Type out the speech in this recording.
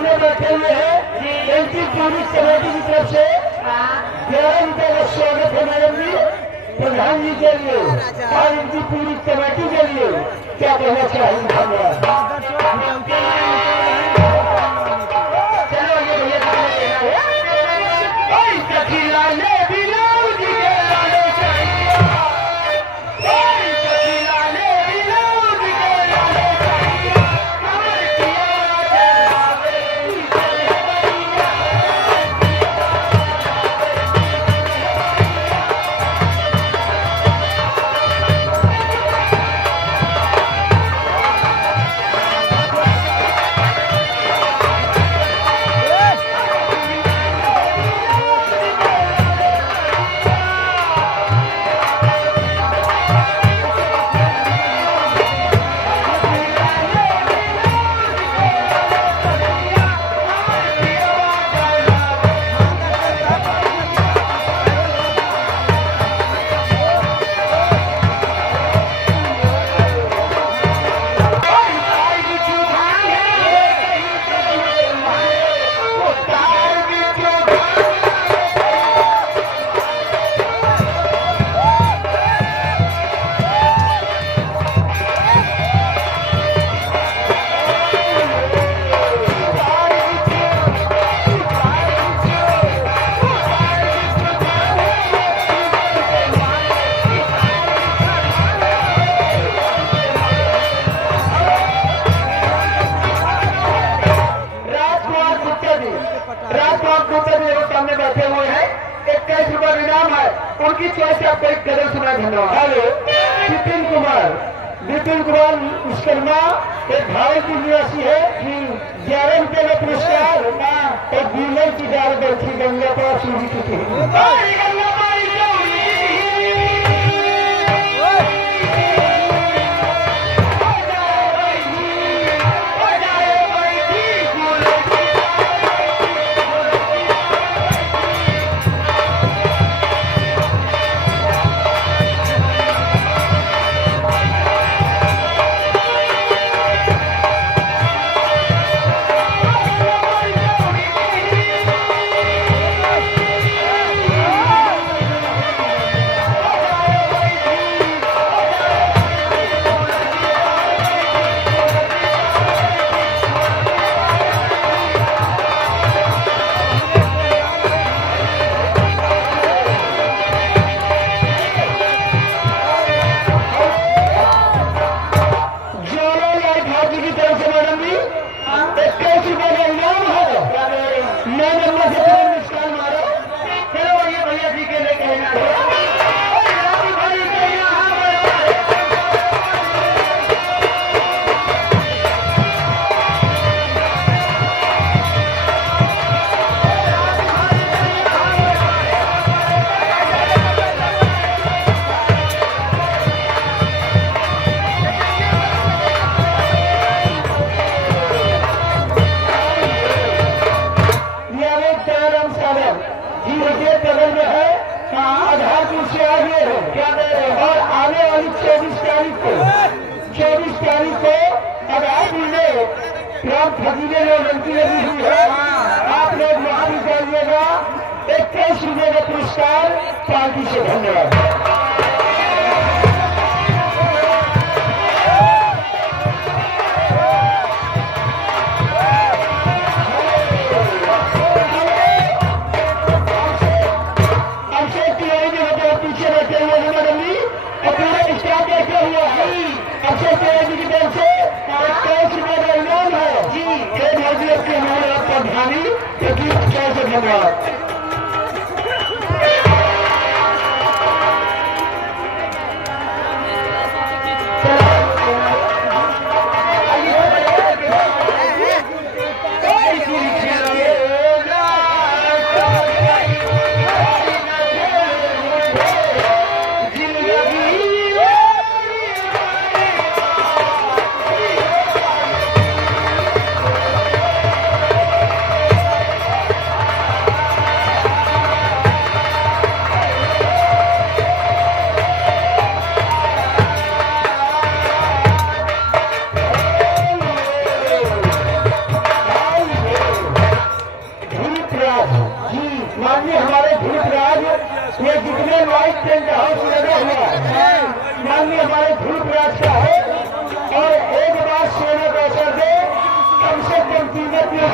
सामने बैठे हुए हैं एमपी पुलिस कमेटी की तरफ से 11 रुपए का स्वागत है मैडम जी प्रधान जी के लिए और इनकी पूरी कमेटी के लिए क्या कहना चाहिए। धन्यवाद। चलो ये भैया उनकी चॉइस आपको एक कदम सुना। धन्यवाद। हेलो विपिन कुमार विश्वकर्मा एक भागलपुर निवासी है। 11 रुपए का पुरस्कार एक बीलन की डाल बैठी गंगा पार सूरी की आधारपुर से आगे है और आने वाली 24 तारीख को आधारपुर में ग्राम फकीरे में लड़की लगी हुई है। आप लोग वहां भी जाइएगा। 21 रुपए का पुरस्कार पार्टी से। धन्यवाद। धन्यवाद। टेंट हाउस लगा हुआ है, माननीय हमारे ध्रुव राज का है। और एक बार सोने का अवसर दे, कम से कम कीमत में